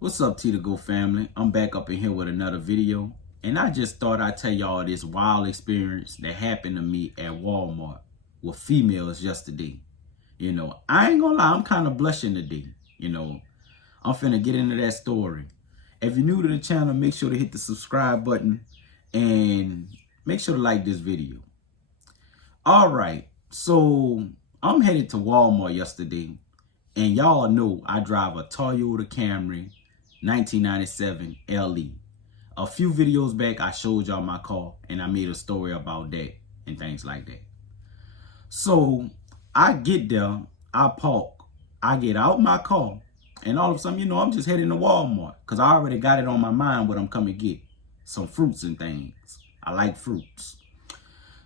What's up, T to Go family? I'm back up in here with another video. And I just thought I'd tell y'all this wild experience that happened to me at Walmart with females yesterday. I ain't gonna lie, I'm kind of blushing today. I'm finna get into that story. If you're new to the channel, make sure to hit the subscribe button and make sure to like this video. All right, so I'm headed to Walmart yesterday. And y'all know I drive a Toyota Camry 1997 LE. A few videos back, I showed y'all my car and I made a story about that and things like that. So I get there, I park, I get out my car, and all of a sudden, I'm just heading to Walmart because I already got it on my mind what I'm coming to get. Some fruits and things. I like fruits.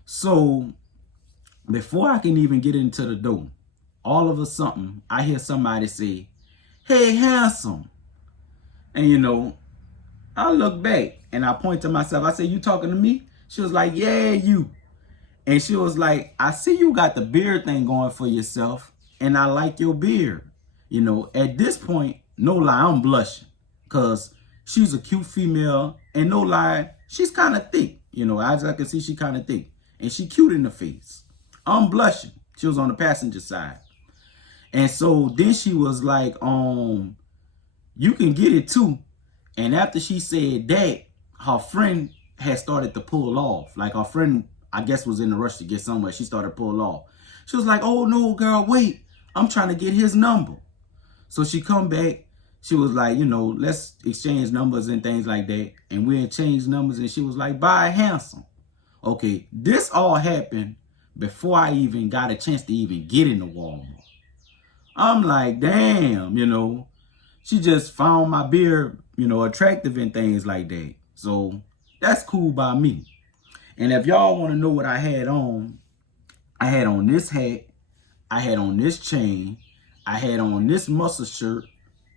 So before I can even get into the door, all of a sudden, I hear somebody say, "Hey, handsome." And I look back and I point to myself. I say, "You talking to me?" She was like, "Yeah, you." And she was like, "I see you got the beard thing going for yourself, and I like your beard." At this point, no lie, I'm blushing because she's a cute female, and no lie, she's kind of thick. As I can see, she kind of thick, and she cute in the face. I'm blushing. She was on the passenger side. And so then she was like, "You can get it too." And after she said that, her friend had started to pull off. Like her friend, I guess, was in a rush to get somewhere. She started to pull off. She was like, "Oh no, girl, wait. I'm trying to get his number." So she come back. She was like, "Let's exchange numbers and things like that." And we exchanged numbers and she was like, "Bye, handsome." Okay, this all happened before I even got a chance to even get in the Walmart. I'm like, damn, she just found my beard, attractive and things like that. So that's cool by me. And if y'all want to know what I had on this hat, I had on this chain, I had on this muscle shirt,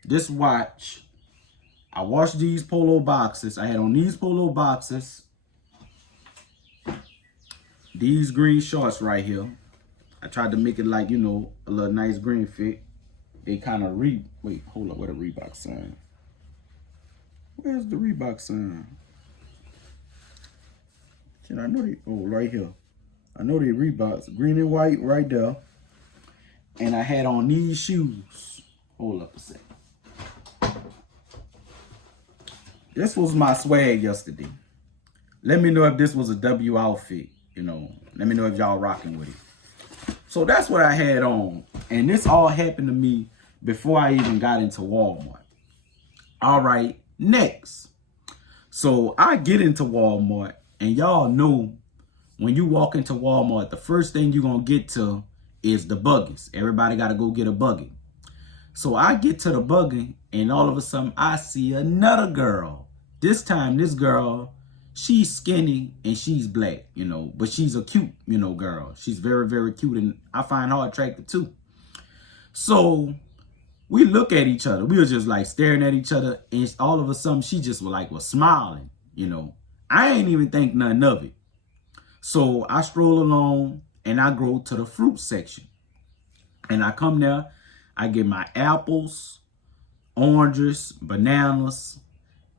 this watch. I washed these polo boxes. I had on these polo boxes, these green shorts right here. I tried to make it like, a little nice green fit. They kind of wait, hold up, where the Reebok sign? Where's the Reebok sign? Can I know they, oh, right here. I know they Reeboks, green and white right there. And I had on these shoes. Hold up a second. This was my swag yesterday. Let me know if this was a W outfit, Let me know if y'all rocking with it. So that's what I had on. And this all happened to me before I even got into Walmart. All right, next. So I get into Walmart, and y'all know when you walk into Walmart, the first thing you're going to get to is the buggies. Everybody got to go get a buggy. So I get to the buggy, and all of a sudden I see another girl. This time, this girl, she's skinny and she's black, but she's a cute, girl. She's very, very cute, and I find her attractive too. So we look at each other. We were just like staring at each other, and all of a sudden she just was smiling, I ain't even think nothing of it. So I stroll along and I go to the fruit section. And I come there, I get my apples, oranges, bananas,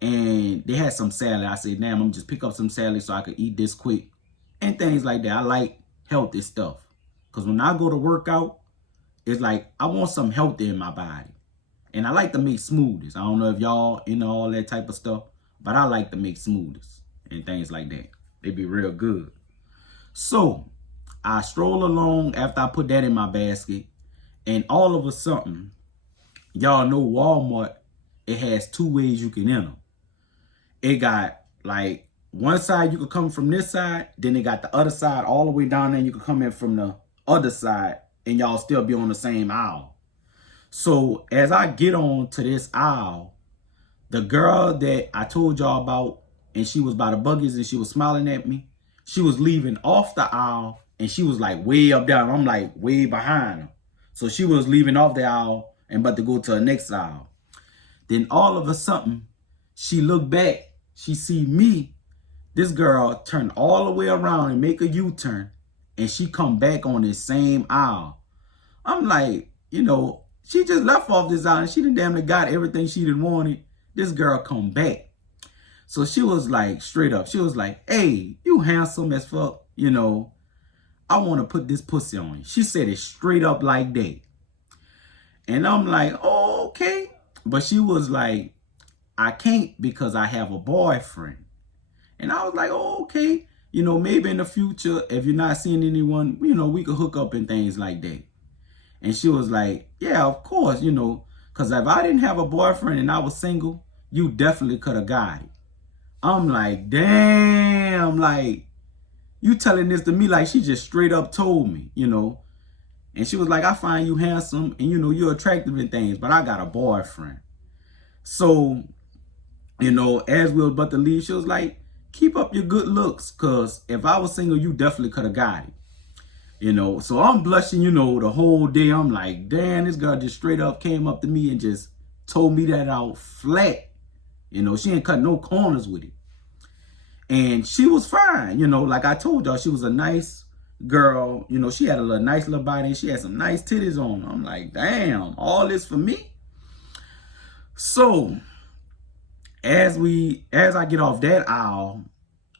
and they had some salad. I said, damn, I'm just pick up some salad so I could eat this quick and things like that. I like healthy stuff because when I go to work out, it's like I want some healthy in my body. And I like to make smoothies. I don't know if y'all into all that type of stuff, but I like to make smoothies and things like that. They be real good. So I stroll along after I put that in my basket, and all of a sudden, y'all know Walmart, it has two ways you can enter. It got like one side you could come from this side, then it got the other side all the way down there. You could come in from the other side and y'all still be on the same aisle. So as I get on to this aisle, the girl that I told y'all about, and she was by the buggies and she was smiling at me, she was leaving off the aisle and she was like way up down. I'm like way behind her. So she was leaving off the aisle and about to go to the next aisle. Then all of a sudden, she looked back, she see me. This girl turned all the way around and make a U-turn, and she come back on this same aisle. I'm like, she just left off this aisle and she done damn near got everything she done wanted. this girl come back. So she was like, straight up, she was like, hey, you handsome as fuck, you know, I want to put this pussy on you. She said it straight up like that. And I'm like, oh, okay. But she was like, I can't because I have a boyfriend. And I was like, oh, okay. You know, maybe in the future, if you're not seeing anyone, you know, we could hook up and things like that. And she was like, yeah, of course, you know, because if I didn't have a boyfriend and I was single, you definitely could have got it. I'm like, damn, like, you telling this to me like she just straight up told me, you know. And she was like, I find you handsome and, you know, you're attractive and things, but I got a boyfriend. So, you know, as we were about to leave, she was like, keep up your good looks, because if I was single, you definitely could have got it. You know, so I'm blushing, you know, the whole day. I'm like, damn, this girl just straight up came up to me and just told me that out flat. You know, she ain't cut no corners with it. And she was fine, you know, like I told y'all, she was a nice girl. You know, she had a nice little body and she had some nice titties on. I'm like, damn, all this for me? So as I get off that aisle,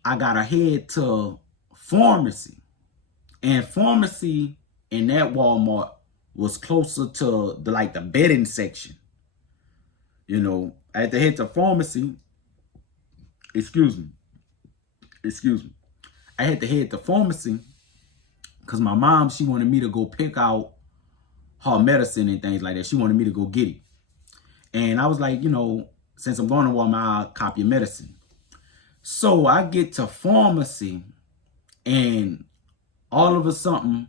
I gotta head to pharmacy. And pharmacy in that Walmart was closer to the bedding section. You know, I had to head to pharmacy. Excuse me. I had to head to pharmacy because my mom, she wanted me to go pick out her medicine and things like that. She wanted me to go get it. And I was like, you know, since I'm going to Walmart, I'll copy your medicine. So I get to pharmacy and all of a sudden,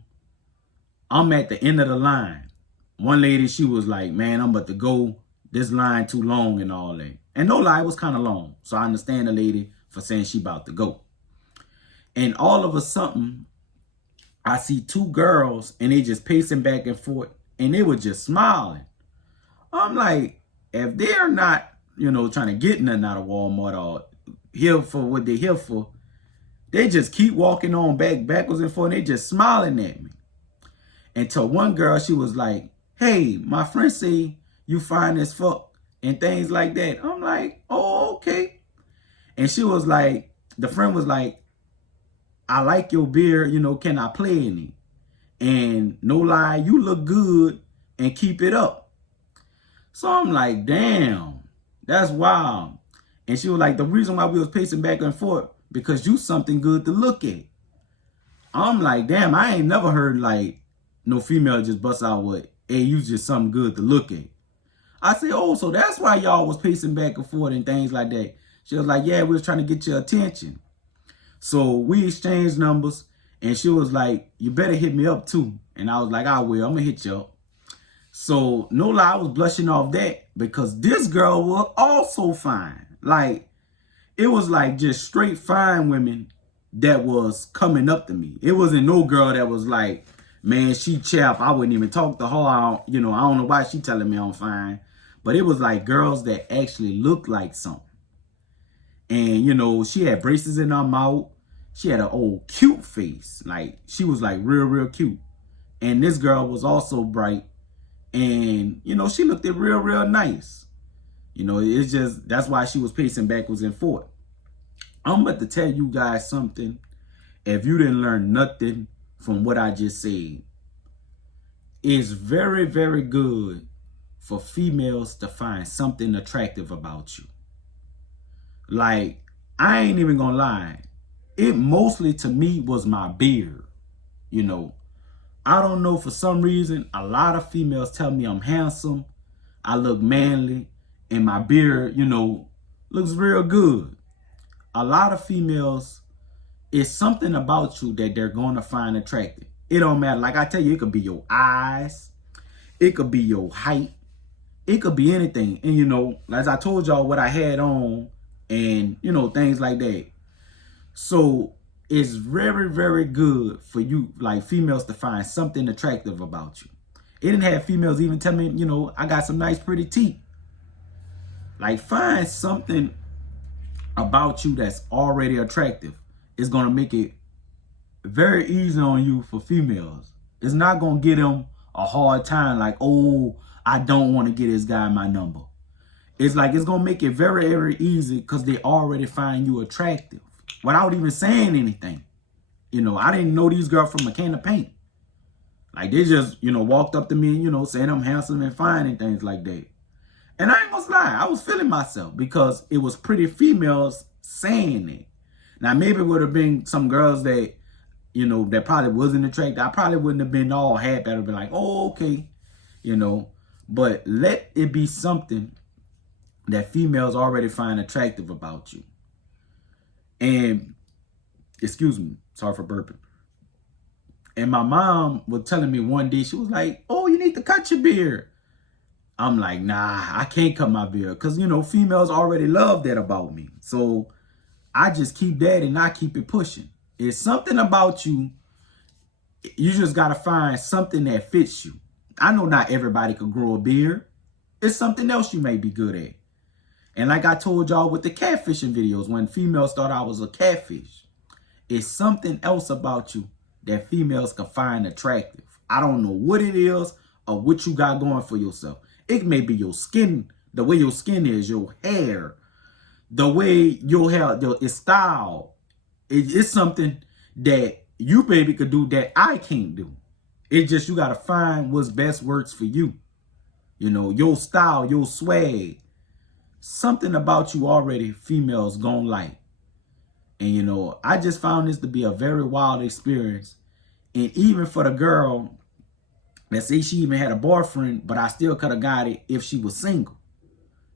I'm at the end of the line. One lady, she was like, man, I'm about to go. This line too long and all that. And no lie, it was kind of long. So I understand the lady for saying she about to go. And all of a sudden, I see two girls and they just pacing back and forth and they were just smiling. I'm like, if they're not, you know, trying to get nothing out of Walmart or here for what they're here for, they just keep walking on backwards and forth and they just smiling at me. Until one girl, she was like, hey, my friend say you fine as fuck and things like that. I'm like, oh, okay. And she was like, the friend was like, I like your beard, you know, can I play in it? And no lie, you look good and keep it up. So I'm like, damn, that's wild. And she was like, the reason why we was pacing back and forth, because you something good to look at. I'm like, damn, I ain't never heard like no female just bust out with, hey, you just something good to look at. I said, oh, so that's why y'all was pacing back and forth and things like that. She was like, yeah, we was trying to get your attention. So we exchanged numbers and she was like, you better hit me up too. And I was like, I will, I'm gonna hit you up. So no lie, I was blushing off that because this girl was also fine. Like, it was like just straight fine women that was coming up to me. It wasn't no girl that was like, man, she chap, I wouldn't even talk to her. You know, I don't know why she telling me I'm fine. But it was like girls that actually looked like something. And, you know, she had braces in her mouth. She had an old cute face. Like, she was like real cute. And this girl was also bright. And, you know, she looked it real nice. You know, it's just, that's why she was pacing backwards and forth. I'm about to tell you guys something. If you didn't learn nothing from what I just said, it's very good for females to find something attractive about you. Like, I ain't even gonna lie. It mostly to me was my beard. You know, I don't know, for some reason, a lot of females tell me I'm handsome, I look manly, and my beard, you know, looks real good. A lot of females, it's something about you that they're going to find attractive. It don't matter. Like I tell you, it could be your eyes. It could be your height. It could be anything. And, you know, as I told y'all what I had on and, you know, things like that. So it's very good for you, like females, to find something attractive about you. It didn't have females even tell me, you know, I got some nice pretty teeth. Like, find something about you that's already attractive. It's going to make it very easy on you for females. It's not going to give them a hard time like, oh, I don't want to get this guy my number. It's like it's gonna make it very, very easy because they already find you attractive without even saying anything. You know, I didn't know these girls from a can of paint. Like they just, you know, walked up to me and, you know, saying I'm handsome and fine and things like that. And I ain't gonna lie, I was feeling myself because it was pretty females saying it. Now maybe it would have been some girls that, you know, that probably wasn't attracted. I probably wouldn't have been all happy. I'd be like, oh, okay, you know. But let it be something that females already find attractive about you. And, excuse me, sorry for burping. And my mom was telling me one day, she was like, oh, you need to cut your beard. I'm like, nah, I can't cut my beard. Because, you know, females already love that about me. So I just keep that and I keep it pushing. It's something about you. You just got to find something that fits you. I know not everybody could grow a beard. It's something else you may be good at. And like I told y'all with the catfishing videos, when females thought I was a catfish, it's something else about you that females can find attractive. I don't know what it is or what you got going for yourself. It may be your skin, the way your skin is, your hair, the way your hair is styled. It's something that you baby could do that I can't do. It's just you got to find what's best works for you. You know, your style, your swag. Something about you already females gon' like. And, you know, I just found this to be a very wild experience. And even for the girl that say she even had a boyfriend, but I still could have got it if she was single.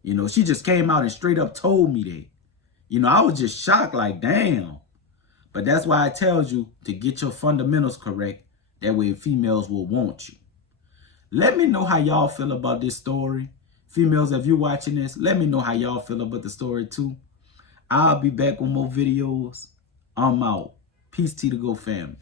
You know, she just came out and straight up told me that. You know, I was just shocked like, damn. But that's why I tell you to get your fundamentals correct. That way females will want you. Let me know how y'all feel about this story. Females, if you're watching this, let me know how y'all feel about the story too. I'll be back with more videos. I'm out. Peace to the Go family.